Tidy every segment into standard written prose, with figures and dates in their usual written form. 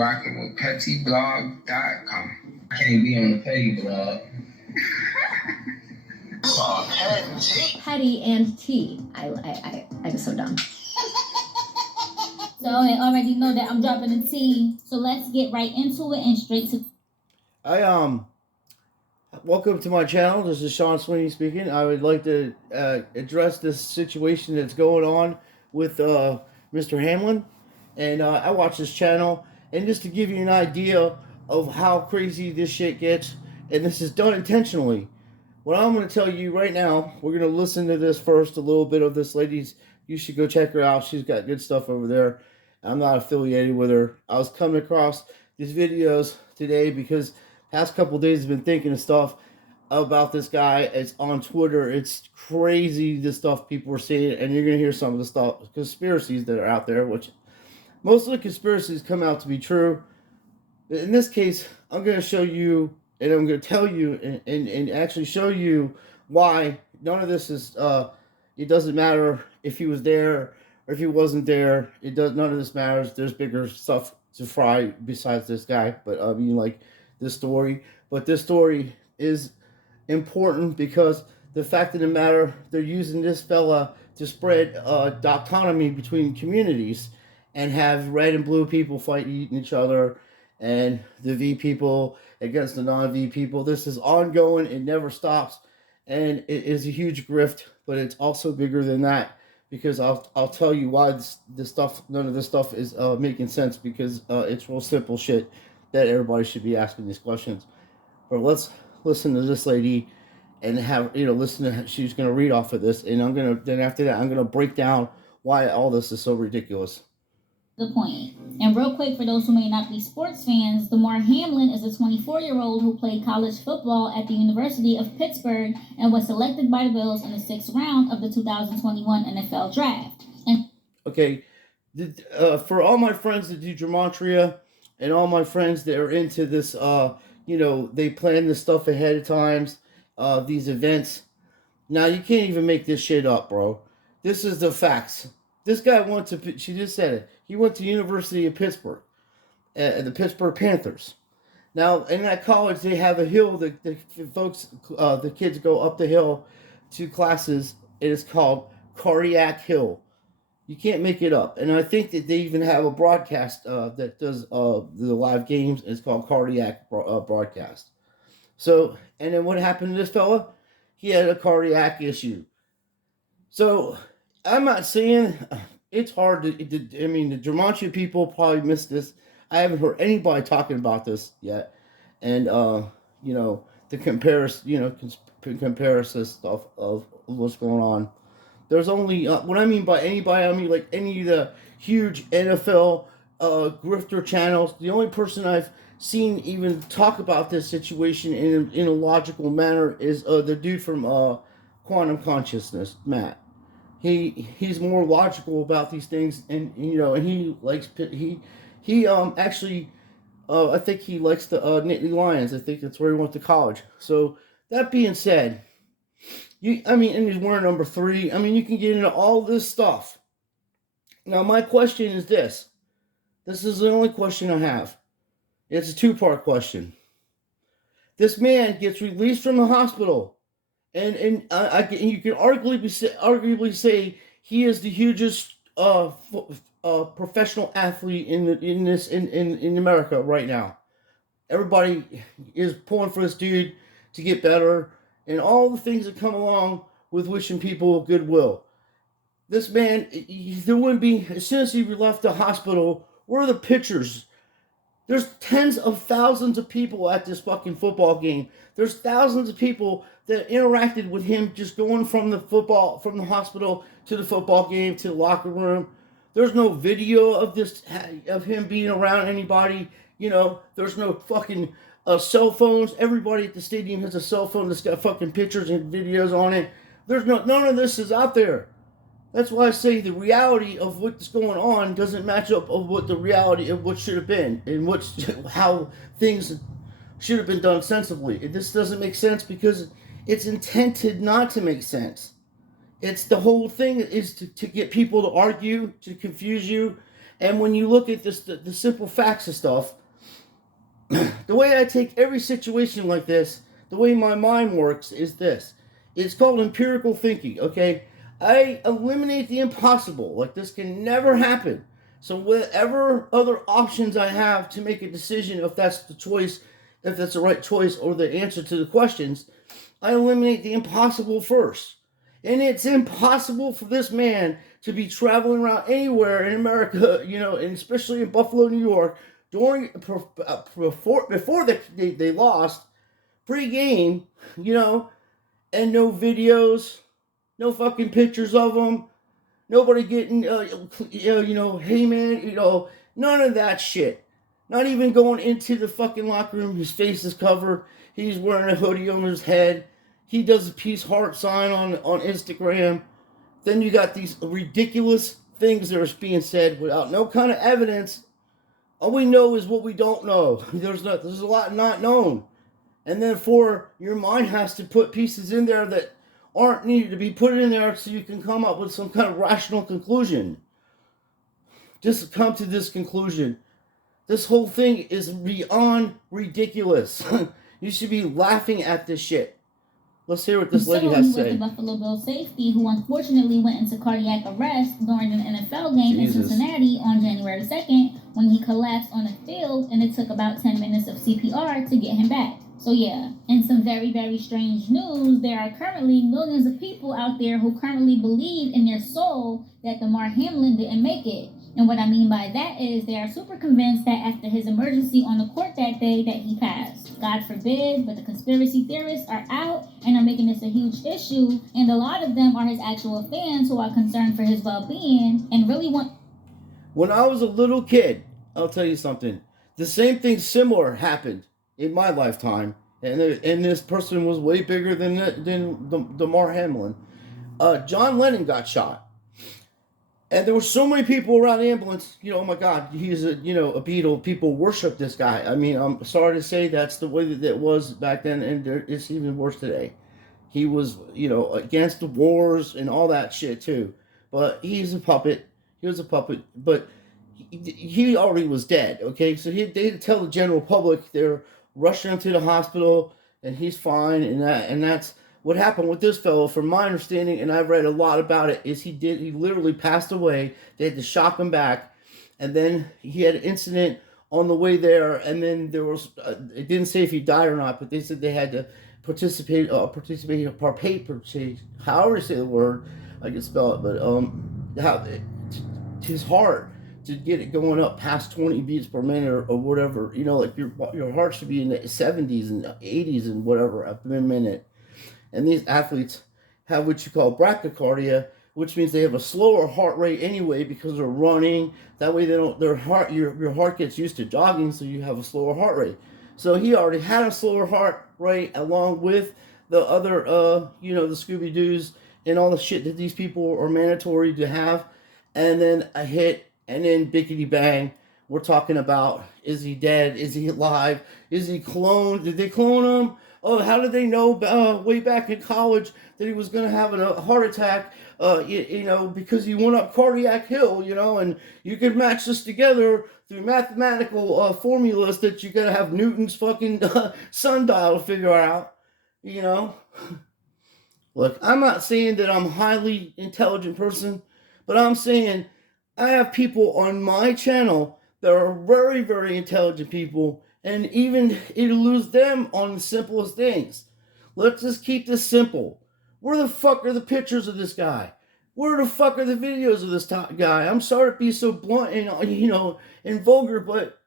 rocking with pettyblog.com. I can't be on the petty blog. Petty and tea. I was so dumb. So I already know that I'm dropping the tea. So let's get right into it and straight to. Welcome to my channel. This is Sean Sweeney speaking. I would like to address this situation that's going on with Mr. Hamlin. And I watch this channel, and just to give you an idea of how crazy this shit gets, and this is done intentionally. What I'm going to tell you right now, we're going to listen to this first, a little bit of this lady's. You should go check her out. She's got good stuff over there. I'm not affiliated with her. I was coming across these videos today because past couple of days I've been thinking of stuff about this guy. It's on Twitter. It's crazy the stuff people are saying, and you're going to hear some of the stuff, conspiracies that are out there, which most of the conspiracies come out to be true. In this case, I'm going to show you, and I'm going to tell you, and actually show you why none of this is, it doesn't matter if he was there or if he wasn't there. None of this matters. There's bigger stuff to fry besides this guy, but I mean, like, this story. But this story is important because the fact of the matter, they're using this fella to spread dichotomy between communities and have red and blue people fighting each other, and the V people against the non-V people. This is ongoing. It never stops, and it is a huge grift, but it's also bigger than that, because I'll tell you why none of this stuff is making sense, because it's real simple shit that everybody should be asking these questions. But let's listen to this lady and listen to, she's going to read off of this, and then after that I'm going to break down why all this is so ridiculous. The point. And real quick, for those who may not be sports fans, Damar Hamlin is a 24-year-old who played college football at the University of Pittsburgh and was selected by the Bills in the 6th round of the 2021 NFL Draft. Okay, for all my friends that do gematria and all my friends that are into this, they plan this stuff ahead of times, these events. Now, you can't even make this shit up, bro. This is the facts. This guy she just said it, he went to University of Pittsburgh, the Pittsburgh Panthers. Now, in that college, they have a hill that the kids go up the hill to classes. It is called Cardiac Hill. You can't make it up. And I think that they even have a broadcast that does the live games. It's called Cardiac Broadcast. So, and then what happened to this fella? He had a cardiac issue. So, I'm not saying it's hard to the gematria people probably missed this. I haven't heard anybody talking about this yet. And, the comparison stuff of what's going on. There's only, what I mean by anybody, I mean like any of the huge NFL grifter channels. The only person I've seen even talk about this situation in a logical manner is the dude from Quantum Consciousness, Matt. He's more logical about these things, and and he likes I think he likes the Nittany Lions. I think that's where he went to college. So that being said, and he's wearing number 3. You can get into all this stuff. Now, my question is this. This is the only question I have. It's a 2-part question. This man gets released from the hospital, and you can arguably say he is the hugest professional athlete in America right now. Everybody is pulling for this dude to get better, and all the things that come along with wishing people goodwill. This man, there wouldn't be, as soon as he left the hospital, where are the pictures? There's tens of thousands of people at this fucking football game. There's thousands of people that interacted with him just going from the hospital to the football game to the locker room. There's no video of him being around anybody. There's no fucking cell phones. Everybody at the stadium has a cell phone that's got fucking pictures and videos on it. None of this is out there. That's why I say the reality of what's going on doesn't match up with what the reality of what should have been and how things should have been done sensibly. This doesn't make sense because it's intended not to make sense. It's the whole thing is to get people to argue, to confuse you, And when you look at this, the simple facts of stuff, the way I take every situation like this, the way my mind works is this. It's called empirical thinking, okay? I eliminate the impossible. Like, this can never happen. So whatever other options I have to make a decision, if that's the choice, if that's the right choice or the answer to the questions, I eliminate the impossible first. And it's impossible for this man to be traveling around anywhere in America, you know, and especially in Buffalo, New York, before they lost, pre-game, you know, and no videos, no fucking pictures of them, nobody getting, you know, hey man, you know, none of that shit. Not even going into the fucking locker room. His face is covered. He's wearing a hoodie on his head. He does a peace heart sign on Instagram. Then you got these ridiculous things that are being said without no kind of evidence. All we know is what we don't know. There's a lot not known. And therefore, your mind has to put pieces in there that aren't needed to be put in there so you can come up with some kind of rational conclusion. Just come to this conclusion. This whole thing is beyond ridiculous. You should be laughing at this shit. Let's hear what this lady has to say. The Buffalo Bills safety who unfortunately went into cardiac arrest during an NFL game in Cincinnati on January 2nd when he collapsed on the field, and it took about 10 minutes of CPR to get him back. So yeah, in some very, very strange news, there are currently millions of people out there who currently believe in their soul that Damar Hamlin didn't make it. And what I mean by that is they are super convinced that after his emergency on the court that day that he passed. God forbid, but the conspiracy theorists are out and are making this a huge issue. And a lot of them are his actual fans who are concerned for his well-being and really want... When I was a little kid, I'll tell you something. The same thing similar happened in my lifetime. And this person was way bigger than Damar Hamlin. John Lennon got shot. And there were so many people around the ambulance, you know, oh my God, he's a Beatle. People worship this guy. I mean, I'm sorry to say that's the way that it was back then, and it's even worse today. He was, you know, against the wars and all that shit too. But he's a puppet. He was a puppet. But he already was dead, okay? So they tell the general public they're rushing him to the hospital, and he's fine, and that's... What happened with this fellow, from my understanding, and I've read a lot about it, is he literally passed away. They had to shock him back, and then he had an incident on the way there, and then there was, it didn't say if he died or not, but they said they had to participate, however you say the word, I can spell it, but his heart, to get it going up past 20 beats per minute or whatever, you know, like your heart should be in the 70s and 80s and whatever a minute. And these athletes have what you call bradycardia, which means they have a slower heart rate anyway because they're running. That way your heart gets used to jogging, so you have a slower heart rate. So he already had a slower heart rate along with the other, the Scooby-Doos and all the shit that these people are mandatory to have. And then a hit, and then bickety bang. We're talking about, is he dead? Is he alive? Is he cloned? Did they clone him? Oh, how did they know way back in college that he was going to have a heart attack, because he went up cardiac hill, and you can match this together through mathematical formulas that you got to have Newton's fucking sundial to figure out, Look, I'm not saying that I'm a highly intelligent person, but I'm saying I have people on my channel that are very, very intelligent people, and even it'll lose them on the simplest things. Let's just keep this simple. Where the fuck are the pictures of this guy? Where the fuck are the videos of this guy? I'm sorry to be so blunt and vulgar, but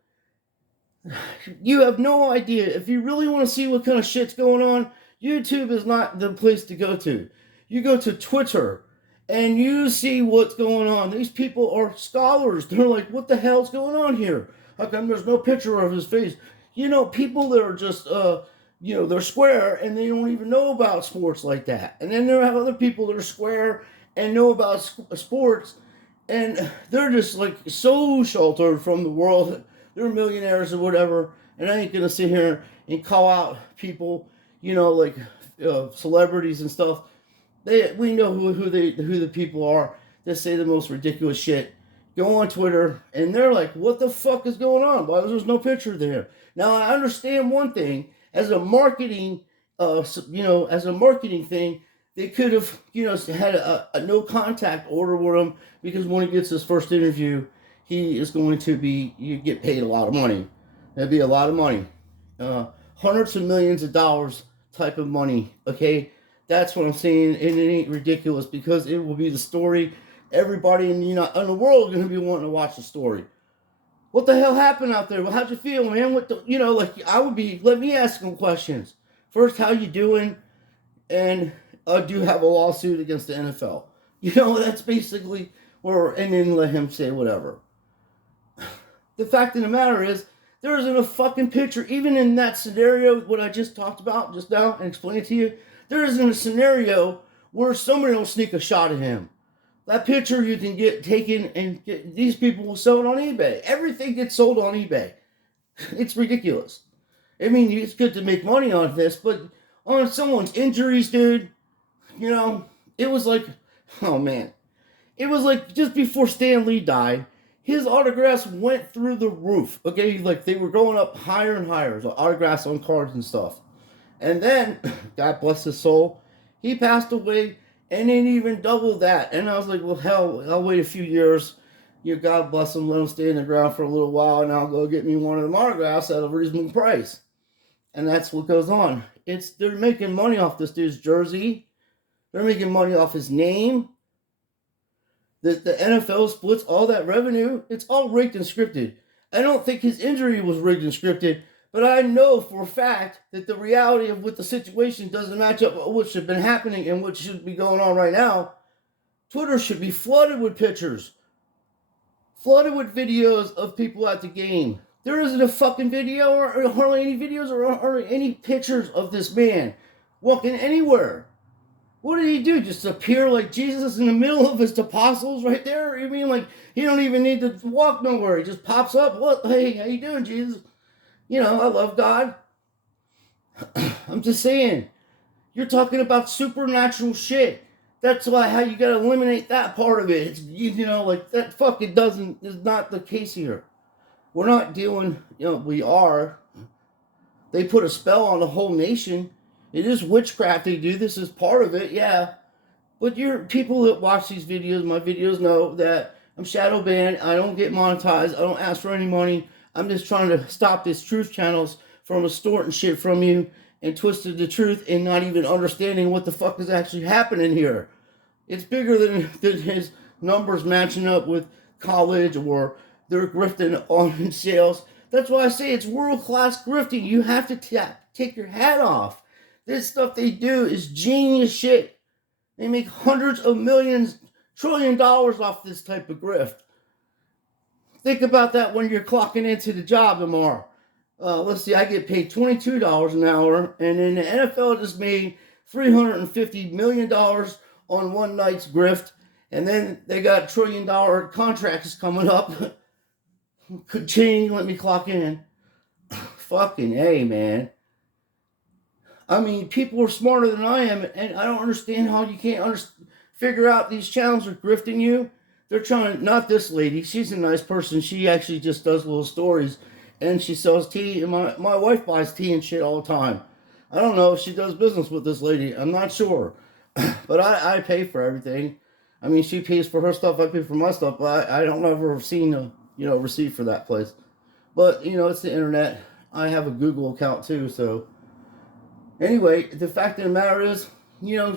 you have no idea. If you really want to see what kind of shit's going on, YouTube is not the place to go to. You go to Twitter, and you see what's going on. These people are scholars. They're like, what the hell's going on here? How come there's no picture of his face? People that are just, they're square and they don't even know about sports like that. And then there are other people that are square and know about sports, and they're just like so sheltered from the world. They're millionaires or whatever, and I ain't gonna sit here and call out people, celebrities and stuff. We know who the people are that say the most ridiculous shit. go on Twitter, and they're like, what the fuck is going on? Why there's no picture there? Now, I understand one thing. As a marketing, as a marketing thing, they could have, had a no contact order with him, because when he gets his first interview, he is going to you get paid a lot of money. That'd be a lot of money. Hundreds of millions of dollars type of money, okay? That's what I'm saying, and it ain't ridiculous, because it will be the story. Everybody in the world is going to be wanting to watch the story. What the hell happened out there? Well, how'd you feel, man? Let me ask them questions. First, how you doing? And do you have a lawsuit against the NFL? That's basically and then let him say whatever. The fact of the matter is, there isn't a fucking picture, even in that scenario, what I just talked about just now and explained it to you, there isn't a scenario where somebody will sneak a shot at him. That picture you can get taken, and these people will sell it on eBay. Everything gets sold on eBay. It's ridiculous. I mean, it's good to make money on this, but on someone's injuries, dude, it was like, oh man. It was like just before Stan Lee died, his autographs went through the roof. Okay, like they were going up higher and higher. So autographs on cards and stuff. And then, God bless his soul, he passed away, and it even doubled that. And I was like, well, hell, I'll wait a few years. God bless him, let him stay in the ground for a little while, and I'll go get me one of them autographs at a reasonable price. And that's what goes on. They're making money off this dude's jersey. They're making money off his name. The NFL splits all that revenue. It's all rigged and scripted. I don't think his injury was rigged and scripted, but I know for a fact that the reality of what the situation doesn't match up with what should have been happening and what should be going on right now. Twitter should be flooded with pictures. Flooded with videos of people at the game. There isn't a fucking video or hardly any videos or any pictures of this man walking anywhere. What did he do? Just appear like Jesus in the middle of his apostles right there? You mean like he don't even need to walk nowhere? He just pops up. What? Hey, how you doing, Jesus? I love God. I'm just saying. You're talking about supernatural shit. That's how you gotta eliminate that part of it. It's, that fucking is not the case here. We're not dealing, we are. They put a spell on the whole nation. It is witchcraft they do. This is part of it, yeah. But people that watch these videos, my videos, know that I'm shadow banned. I don't get monetized. I don't ask for any money. I'm just trying to stop these truth channels from extorting shit from you and twisting the truth and not even understanding what the fuck is actually happening here. It's bigger than his numbers matching up with college or they're grifting on sales. That's why I say it's world-class grifting. You have to take your hat off. This stuff they do is genius shit. They make hundreds of millions, $1 trillion off this type of grift. Think about that when you're clocking into the job tomorrow. Let's see, I get paid $22 an hour, and then the NFL just made $350 million on one night's grift, and then they got $1 trillion contracts coming up. Continue, let me clock in. Fucking A, man. I mean, people are smarter than I am, and I don't understand how you can't figure out these channels are grifting you. They're trying, not this lady, she's a nice person. She actually just does little stories, and she sells tea, and my wife buys tea and shit all the time. I don't know if she does business with this lady. I'm not sure. But I pay for everything. I mean, she pays for her stuff, I pay for my stuff, but I don't ever seen a, receipt for that place. But, it's the internet. I have a Google account too, so... Anyway, the fact of the matter is,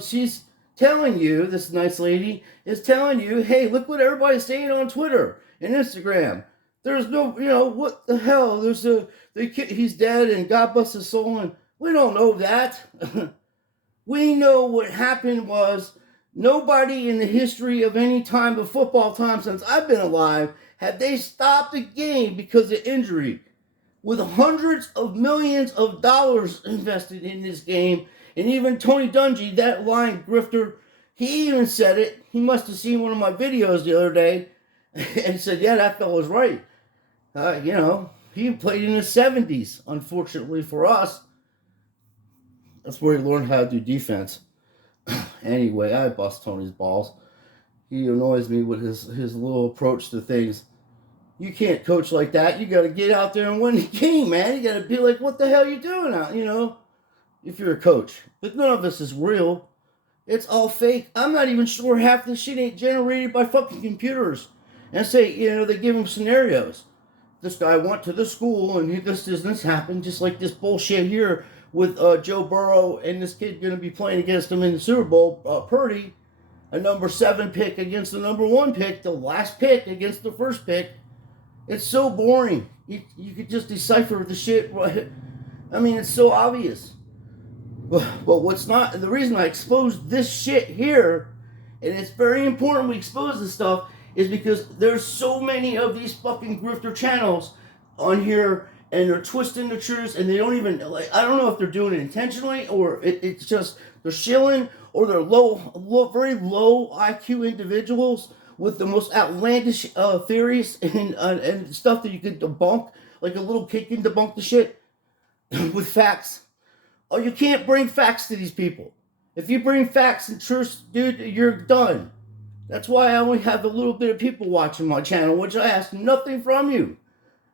she's telling you, this nice lady is telling you, hey, look what everybody's saying on Twitter and Instagram. There's no, what the hell? He's dead and God bless his soul, and we don't know that. We know what happened was nobody in the history of any time of football time since I've been alive have they stopped a game because of injury. With hundreds of millions of dollars invested in this game. And even Tony Dungy, that lying grifter, he even said it. He must have seen one of my videos the other day and said, yeah, that fella's right. He played in the 70s, unfortunately for us. That's where he learned how to do defense. Anyway, I bust Tony's balls. He annoys me with his little approach to things. You can't coach like that. You got to get out there and win the game, man. You got to be like, what the hell are you doing out, if you're a coach. But none of this is real. It's all fake. I'm not even sure half this shit ain't generated by fucking computers. And say, they give him scenarios. This guy went to this school and this happened, just like this bullshit here with Joe Burrow and this kid going to be playing against him in the Super Bowl, Purdy, a number 7 pick against the number 1 pick, the last pick against the first pick. It's so boring. You could just decipher the shit. I mean, it's so obvious. But what's not, the reason I exposed this shit here, and it's very important we expose this stuff, is because there's so many of these fucking grifter channels on here, and they're twisting the truth, and they don't even, I don't know if they're doing it intentionally, or it's just, they're shilling, or they're very low IQ individuals with the most outlandish theories and stuff that you could debunk, like a little kid can debunk the shit with facts. Oh, you can't bring facts to these people. If you bring facts and truth, dude, you're done. That's why I only have a little bit of people watching my channel, which I ask nothing from you.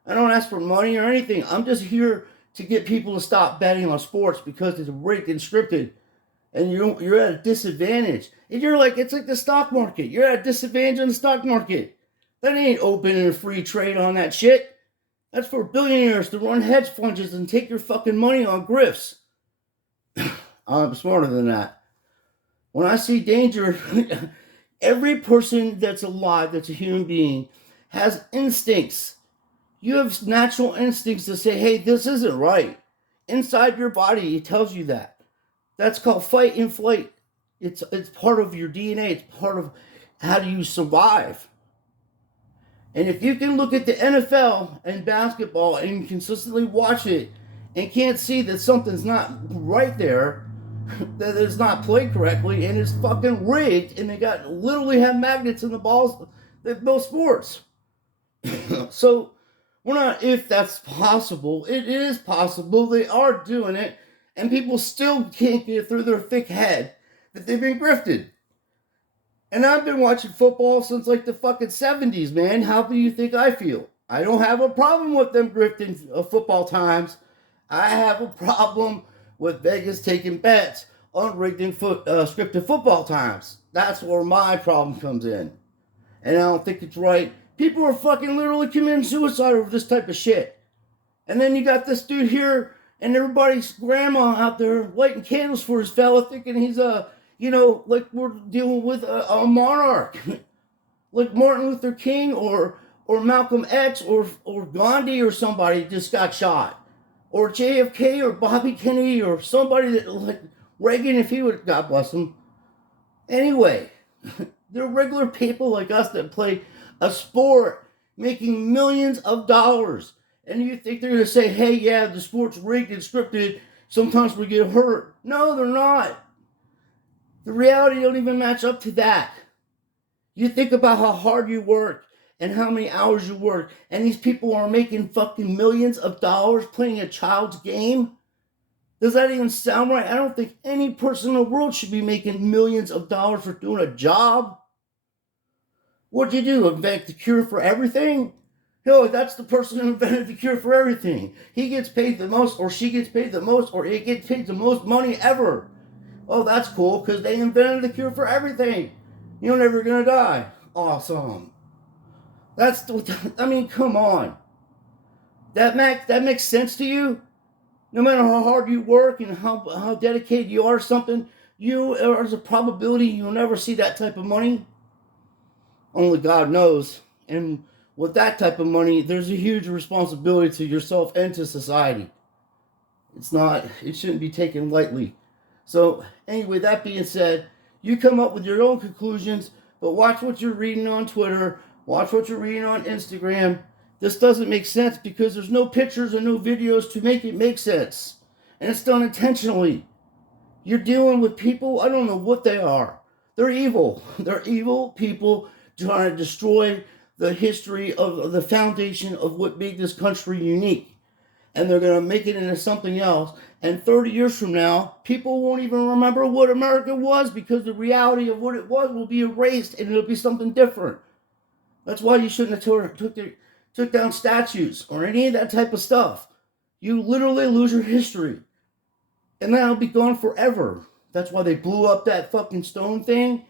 I don't ask for money or anything. I'm just here to get people to stop betting on sports because it's rigged and scripted. And you're at a disadvantage. And you're like, it's like the stock market. You're at a disadvantage in the stock market. That ain't open and free trade on that shit. That's for billionaires to run hedge funds and take your fucking money on grifts. I'm smarter than that. When I see danger, every person that's alive, that's a human being, has instincts. You have natural instincts to say, hey, this isn't right. Inside your body, it tells you that. That's called fight and flight. It's part of your DNA. It's part of how do you survive. And if you can look at the NFL and basketball and consistently watch it and can't see that something's not right there, that it's not played correctly, and it's fucking rigged, and they literally have magnets in the balls, both sports. So, we're not, if that's possible, it is possible, they are doing it, and people still can't get through their thick head that they've been grifted. And I've been watching football since like the fucking 70s, man. How do you think I feel? I don't have a problem with them grifting football times. I have a problem with Vegas taking bets on rigged and scripted football times. That's where my problem comes in. And I don't think it's right. People are fucking literally committing suicide over this type of shit. And then you got this dude here and everybody's grandma out there lighting candles for his fella thinking he's like we're dealing with a monarch. Like Martin Luther King or Malcolm X or Gandhi or somebody just got shot. Or JFK or Bobby Kennedy or somebody that, like Reagan, if he would, God bless him. Anyway, they're regular people like us that play a sport making millions of dollars. And you think they're going to say, hey, yeah, the sport's rigged and scripted. Sometimes we get hurt. No, they're not. The reality don't even match up to that. You think about how hard you work and how many hours you work, and these people are making fucking millions of dollars playing a child's game? Does that even sound right? I don't think any person in the world should be making millions of dollars for doing a job. What'd you do? Invent the cure for everything? No, that's the person who invented the cure for everything. He gets paid the most, or she gets paid the most, or it gets paid the most money ever. Oh, that's cool, because they invented the cure for everything. You're never going to die. Awesome. Come on. That makes sense to you? No matter how hard you work and how dedicated you are to something, there's a probability you'll never see that type of money. Only God knows. And with that type of money, there's a huge responsibility to yourself and to society. It shouldn't be taken lightly. So, anyway, that being said, you come up with your own conclusions, but watch what you're reading on Twitter, watch what you're reading on Instagram. This doesn't make sense because there's no pictures and no videos to make it make sense. And it's done intentionally. You're dealing with people, I don't know what they are. They're evil. They're evil people trying to destroy the history of the foundation of what made this country unique. and they're going to make it into something else. And 30 years from now, people won't even remember what America was, because the reality of what it was will be erased, and it'll be something different. That's why you shouldn't have took down statues or any of that type of stuff. You literally lose your history, and that'll be gone forever. That's why they blew up that fucking stone thing.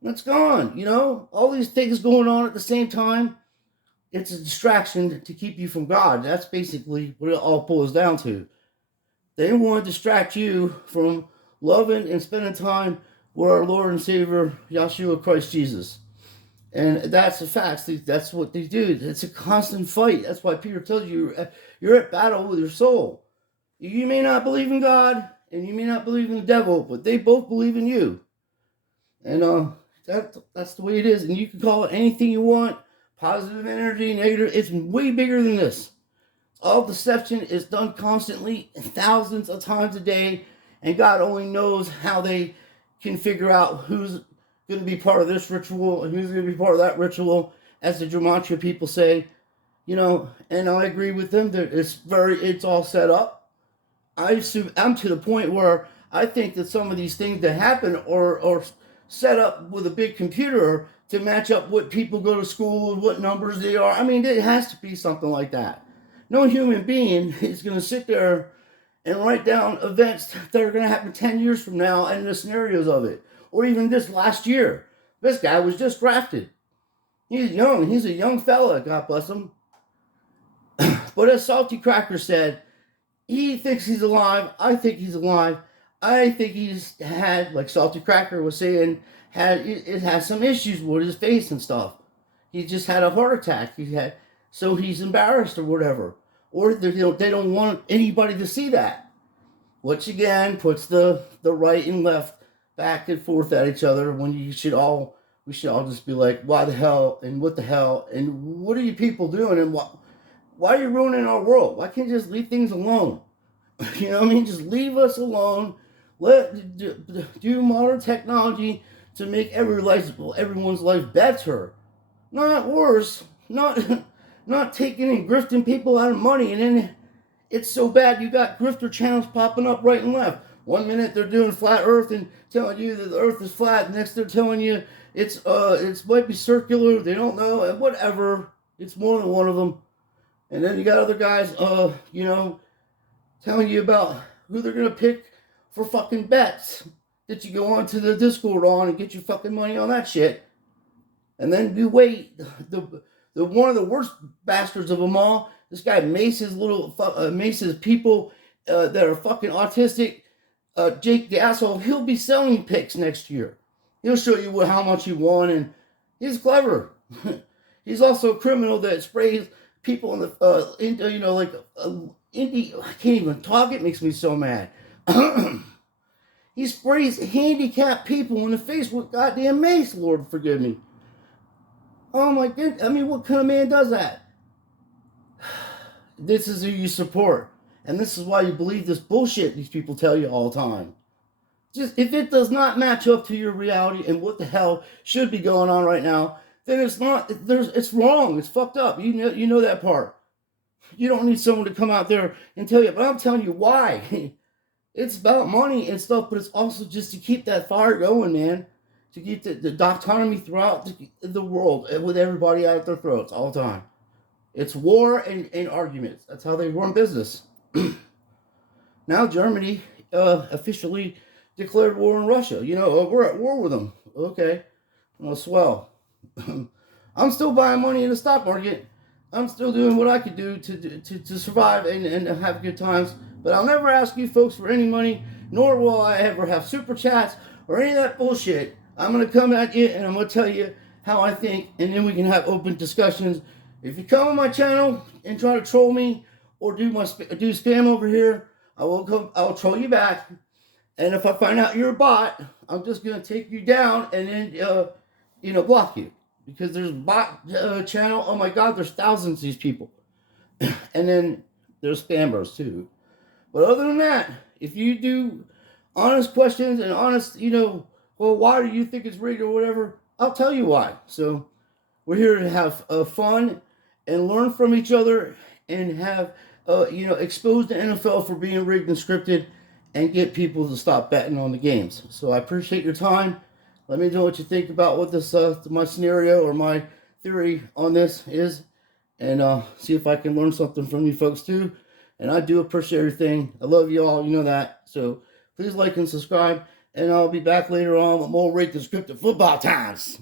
That's gone, you know? All these things going on at the same time. It's a distraction to keep you from God. That's basically what it all boils down to. They want to distract you from loving and spending time with our Lord and Savior, Yahshua Christ Jesus. And that's the facts. That's what they do. It's a constant fight. That's why Peter tells you you're at battle with your soul. You may not believe in God, and you may not believe in the devil, but they both believe in you. And that's the way it is. And you can call it anything you want. Positive energy, negative. It's way bigger than this. All deception is done constantly, thousands of times a day. And God only knows how they can figure out who's going to be part of this ritual and who's going to be part of that ritual, as the gematria people say. You know, and I agree with them that it's all set up. I'm to the point where I think that some of these things that happen are set up with a big computer to match up what people go to school and what numbers they are. I mean, it has to be something like that. No human being is going to sit there and write down events that are going to happen 10 years from now and the scenarios of it. Or even this last year. This guy was just drafted. He's young. He's a young fella, God bless him. But as Salty Cracker said, he thinks he's alive. I think he's alive. I think he's had, like Salty Cracker was saying, it has some issues with his face and stuff. He just had a heart attack. So he's embarrassed or whatever. Or they don't want anybody to see that. Which again puts the right and left back and forth at each other, when we should all just be like, why the hell and what the hell and what are you people doing, and why are you ruining our world? Why can't you just leave things alone? You know what I mean? Just leave us alone. Do modern technology to make everyone's life better, not worse. Not taking and grifting people out of money, and then it's so bad you got grifter channels popping up right and left. 1 minute they're doing flat Earth and telling you that the Earth is flat. Next they're telling you it's might be circular. They don't know, and whatever. It's more than one of them. And then you got other guys, telling you about who they're gonna pick for fucking bets that you go onto the Discord on and get your fucking money on that shit. And then you wait. The one of the worst bastards of them all. This guy Mace's people that are fucking autistic. Jake the asshole. He'll be selling picks next year. He'll show you how much he won, and he's clever. He's also a criminal that sprays people in the I can't even talk. It makes me so mad. He sprays handicapped people in the face with goddamn mace. Lord forgive me. Oh my goodness. I mean, what kind of man does that? This is who you support. And this is why you believe this bullshit these people tell you all the time. Just, if it does not match up to your reality and what the hell should be going on right now, then it's wrong. It's fucked up. You know that part. You don't need someone to come out there and tell you, but I'm telling you why. It's about money and stuff, but it's also just to keep that fire going, man. To keep the doctonomy throughout the world with everybody out their throats all the time. It's war and arguments. That's how they run business. Now Germany officially declared war on Russia. We're at war with them. Okay. Well, swell. I'm still buying money in the stock market. I'm still doing what I could do to survive and have good times. But I'll never ask you folks for any money, nor will I ever have super chats or any of that bullshit. I'm going to come at you and I'm going to tell you how I think, and then we can have open discussions. If you come on my channel and try to troll me or do spam over here, I'll troll you back. And if I find out you're a bot, I'm just going to take you down and then, block you. Because there's a bot channel. Oh my God, there's thousands of these people. And then there's spammers too. But other than that, if you do honest questions and honest, well, why do you think it's rigged or whatever, I'll tell you why. So we're here to have fun and learn from each other and have expose the NFL for being rigged and scripted, and get people to stop betting on the games. So I appreciate your time. Let me know what you think about what this my scenario or my theory on this is, and see if I can learn something from you folks too. And I do appreciate everything. I love you all. You know that. So please like and subscribe. And I'll be back later on with more Rigged and Scripted Football Times.